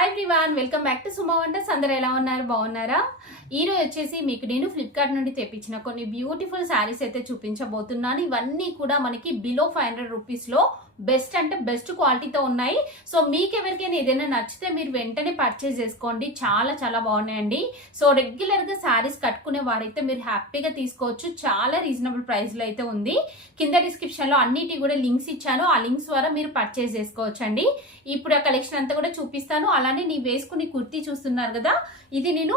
Hi everyone welcome back to Suma వంటస్ అందరు ఎలా ఉన్నారు? బాగున్నారా? ఈరోజు వచ్చేసి మీకు నేను ఫ్లిప్కార్ట్ నుండి తెప్పించిన కొన్ని బ్యూటిఫుల్ శారీస్ అయితే చూపించబోతున్నాను. ఇవన్నీ కూడా మనకి బిలో ఫైవ్ హండ్రెడ్ రూపీస్లో బెస్ట్ అంటే బెస్ట్ క్వాలిటీతో ఉన్నాయి. సో మీకు ఎవరికైనా ఏదైనా నచ్చితే మీరు వెంటనే పర్చేస్ చేసుకోండి. చాలా చాలా బాగున్నాయండి. సో రెగ్యులర్గా శారీస్ కట్టుకునే వారైతే మీరు హ్యాపీగా తీసుకోవచ్చు. చాలా రీజనబుల్ ప్రైస్లో అయితే ఉంది. కింద డిస్క్రిప్షన్లో అన్నిటి కూడా లింక్స్ ఇచ్చాను. ఆ లింక్స్ ద్వారా మీరు పర్చేస్ చేసుకోవచ్చు అండి ఇప్పుడు ఆ కలెక్షన్ అంతా కూడా చూపిస్తాను. అలానే నీ వేసుకుని కుర్తీ చూస్తున్నారు కదా ఇది నేను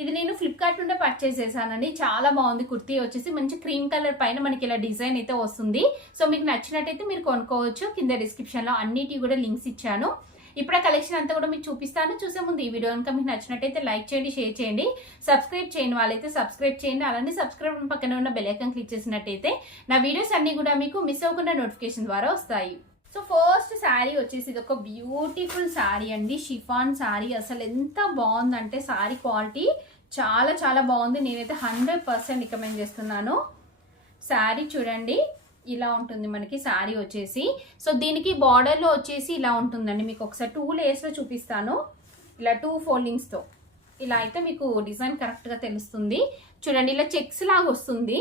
ఇది నేను ఫ్లిప్కార్ట్ నుండి పర్చేస్ చేశానండి. చాలా బాగుంది కుర్తీ. వచ్చేసి మంచి క్రీమ్ కలర్ పైన మనకి ఇలా డిజైన్ అయితే వస్తుంది. సో మీకు నచ్చినట్టయితే మీరు కొనుక్కోవచ్చు. కింద డిస్క్రిప్షన్లో అన్నిటి కూడా లింక్స్ ఇచ్చాను. ఇప్పుడు ఆ కలెక్షన్ అంతా కూడా మీకు చూపిస్తాను. చూసే ముందు ఈ వీడియో కనుక మీకు నచ్చినట్టయితే లైక్ చేయండి షేర్ చేయండి. సబ్స్క్రైబ్ చేయని వాళ్ళైతే సబ్స్క్రైబ్ చేయండి. అలానే సబ్స్క్రైబ్ పక్కన ఉన్న బెల్ ఐకాన్ క్లిక్ చేసినట్టయితే నా వీడియోస్ అన్ని కూడా మీకు మిస్ అవ్వకుండా నోటిఫికేషన్ ద్వారా వస్తాయి. సో ఫస్ట్ శారీ వచ్చేసి ఇది ఒక బ్యూటిఫుల్ శారీ అండి. షిఫాన్ శారీ అసలు ఎంత బాగుందంటే శారీ క్వాలిటీ చాలా చాలా బాగుంది. నేనైతే హండ్రెడ్ పర్సెంట్ రికమెండ్ చేస్తున్నాను. శారీ చూడండి. ఇలా ఉంటుంది మనకి శారీ వచ్చేసి. సో దీనికి బార్డర్లో వచ్చేసి ఇలా ఉంటుందండి. మీకు ఒకసారి టూ లేయర్స్లో చూపిస్తాను. ఇలా టూ ఫోల్డింగ్స్తో ఇలా అయితే మీకు డిజైన్ కరెక్ట్గా తెలుస్తుంది. చూడండి ఇలా చెక్స్ లాగా వస్తుంది.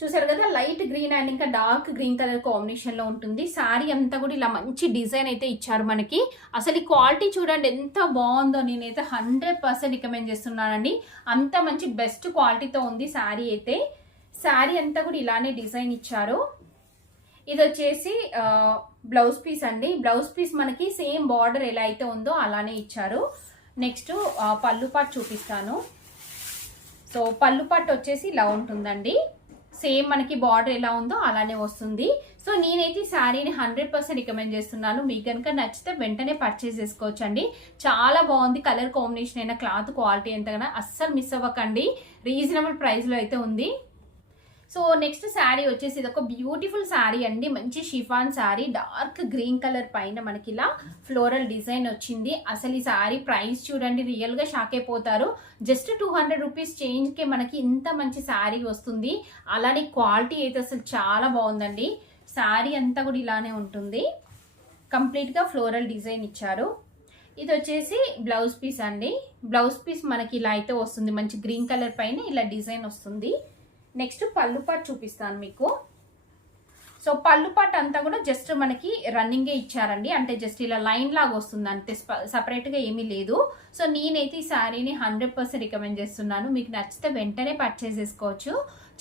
చూసారు కదా లైట్ గ్రీన్ అండ్ ఇంకా డార్క్ గ్రీన్ కలర్ కాంబినేషన్లో ఉంటుంది. శారీ అంతా కూడా ఇలా మంచి డిజైన్ అయితే ఇచ్చారు మనకి. అసలు ఈ క్వాలిటీ చూడండి ఎంత బాగుందో నేనైతే హండ్రెడ్ పర్సెంట్ రికమెండ్ చేస్తున్నానండి. అంత మంచి బెస్ట్ క్వాలిటీతో ఉంది శారీ అయితే. శారీ అంతా కూడా ఇలానే డిజైన్ ఇచ్చారు. ఇది వచ్చేసి బ్లౌజ్ పీస్ అండి. బ్లౌజ్ పీస్ మనకి సేమ్ బార్డర్ ఎలా అయితే ఉందో అలానే ఇచ్చారు. నెక్స్ట్ పళ్ళు పాట్ చూపిస్తాను. సో పళ్ళు పాట్ వచ్చేసి ఇలా ఉంటుందండి. సేమ్ మనకి బార్డర్ ఎలా ఉందో అలానే వస్తుంది. సో నేనైతే ఈ శారీని హండ్రెడ్ పర్సెంట్ రికమెండ్ చేస్తున్నాను. మీకు కనుక నచ్చితే వెంటనే పర్చేస్ చేసుకోవచ్చు అండి చాలా బాగుంది కలర్ కాంబినేషన్ అయినా క్లాత్ క్వాలిటీ ఎంతగానో అస్సలు మిస్ అవ్వకండి. రీజనబుల్ ప్రైస్లో అయితే ఉంది. సో నెక్స్ట్ శారీ వచ్చేసి ఇది ఒక బ్యూటిఫుల్ శారీ అండి. మంచి chiffon sari dark green colour పైన మనకి ఇలా ఫ్లోరల్ డిజైన్ వచ్చింది. అసలు ఈ శారీ ప్రైస్ చూడండి రియల్గా షాక్ అయిపోతారు. జస్ట్ టూ హండ్రెడ్ రూపీస్ చేంజ్కే మనకి ఇంత మంచి శారీ వస్తుంది. అలానే క్వాలిటీ అయితే అసలు చాలా బాగుందండి. శారీ అంతా కూడా ఇలానే ఉంటుంది. కంప్లీట్గా ఫ్లోరల్ డిజైన్ ఇచ్చారు. ఇది వచ్చేసి బ్లౌజ్ పీస్ అండి. బ్లౌజ్ పీస్ మనకి ఇలా అయితే వస్తుంది. మంచి గ్రీన్ కలర్ పైన ఇలా డిజైన్ వస్తుంది. నెక్స్ట్ పళ్ళు పాటు చూపిస్తాను మీకు. సో పళ్ళు పాటు అంతా కూడా జస్ట్ మనకి రన్నింగే ఇచ్చారండి. అంటే జస్ట్ ఇలా లైన్ లాగా వస్తుంది. అంతే సపరేట్గా ఏమీ లేదు. సో నేనైతే ఈ శారీని హండ్రెడ్ పర్సెంట్ రికమెండ్ చేస్తున్నాను. మీకు నచ్చితే వెంటనే పర్చేస్ చేసుకోవచ్చు.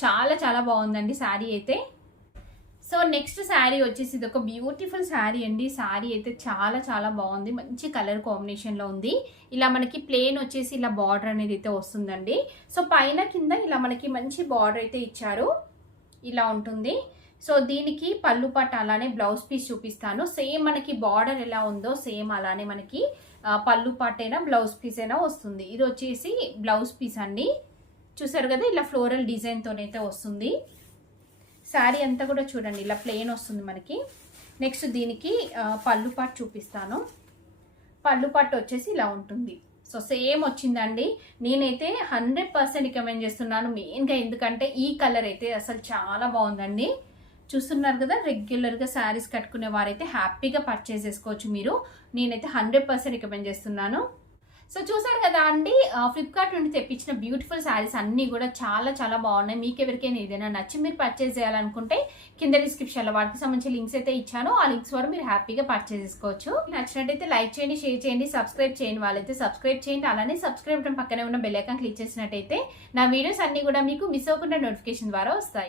చాలా చాలా బాగుందండి శారీ అయితే. సో నెక్స్ట్ శారీ వచ్చేసి ఇది ఒక బ్యూటిఫుల్ శారీ అండి. శారీ అయితే చాలా చాలా బాగుంది. మంచి కలర్ కాంబినేషన్లో ఉంది. ఇలా మనకి ప్లేన్ వచ్చేసి ఇలా బార్డర్ అనేది అయితే వస్తుందండి. సో పైన కింద ఇలా మనకి మంచి బార్డర్ అయితే ఇచ్చారు. ఇలా ఉంటుంది. సో దీనికి పళ్ళు పట్ట అలానే బ్లౌజ్ పీస్ చూపిస్తాను. సేమ్ మనకి బార్డర్ ఎలా ఉందో సేమ్ అలానే మనకి పళ్ళు పట్టైనా బ్లౌజ్ పీస్ అయినా వస్తుంది. ఇది వచ్చేసి బ్లౌజ్ పీస్ అండి. చూసారు కదా ఇలా ఫ్లోరల్ డిజైన్తోనైతే వస్తుంది. శారీ అంతా కూడా చూడండి ఇలా ప్లెయిన్ వస్తుంది మనకి. నెక్స్ట్ దీనికి పళ్ళు పాటు చూపిస్తాను. పళ్ళు పట్టు వచ్చేసి ఇలా ఉంటుంది. సో సేమ్ వచ్చిందండి. నేనైతే హండ్రెడ్ పర్సెంట్ రికమెండ్ చేస్తున్నాను మెయిన్గా ఎందుకంటే ఈ కలర్ అయితే అసలు చాలా బాగుందండి. చూస్తున్నారు కదా రెగ్యులర్గా శారీస్ కట్టుకునే వారైతే హ్యాపీగా పర్చేస్ చేసుకోవచ్చు మీరు. నేనైతే హండ్రెడ్ పర్సెంట్ రికమెండ్ చేస్తున్నాను. సో చూసారు కదా అండి ఫ్లిప్కార్ట్ నుండి తెప్పించిన బ్యూటిఫుల్ శారీస్ అన్నీ కూడా చాలా చాలా బాగున్నాయి. మీకు ఎవరికైనా ఏదైనా నచ్చి మీరు పర్చేస్ చేయాలనుకుంటే కింద డిస్క్రిప్షన్లో వాటికి సంబంధించిన లింక్స్ అయితే ఇచ్చాను. ఆ లింక్స్ వరకు మీరు హ్యాపీగా పర్చేస్ చేసుకోవచ్చు. నచ్చినట్టయితే లైక్ చేయండి షేర్ చేయండి సబ్స్క్రైబ్ చేయండి వాళ్ళైతే సబ్స్క్రైబ్ చేయండి. అలానే సబ్స్క్రైబ్ పక్కనే ఉన్న బెల్ ఐకాన్ క్లిక్ చేసినట్టయితే నా వీడియోస్ అన్ని కూడా మీకు మిస్ అవ్వకుండా నోటిఫికేషన్ ద్వారా వస్తాయి.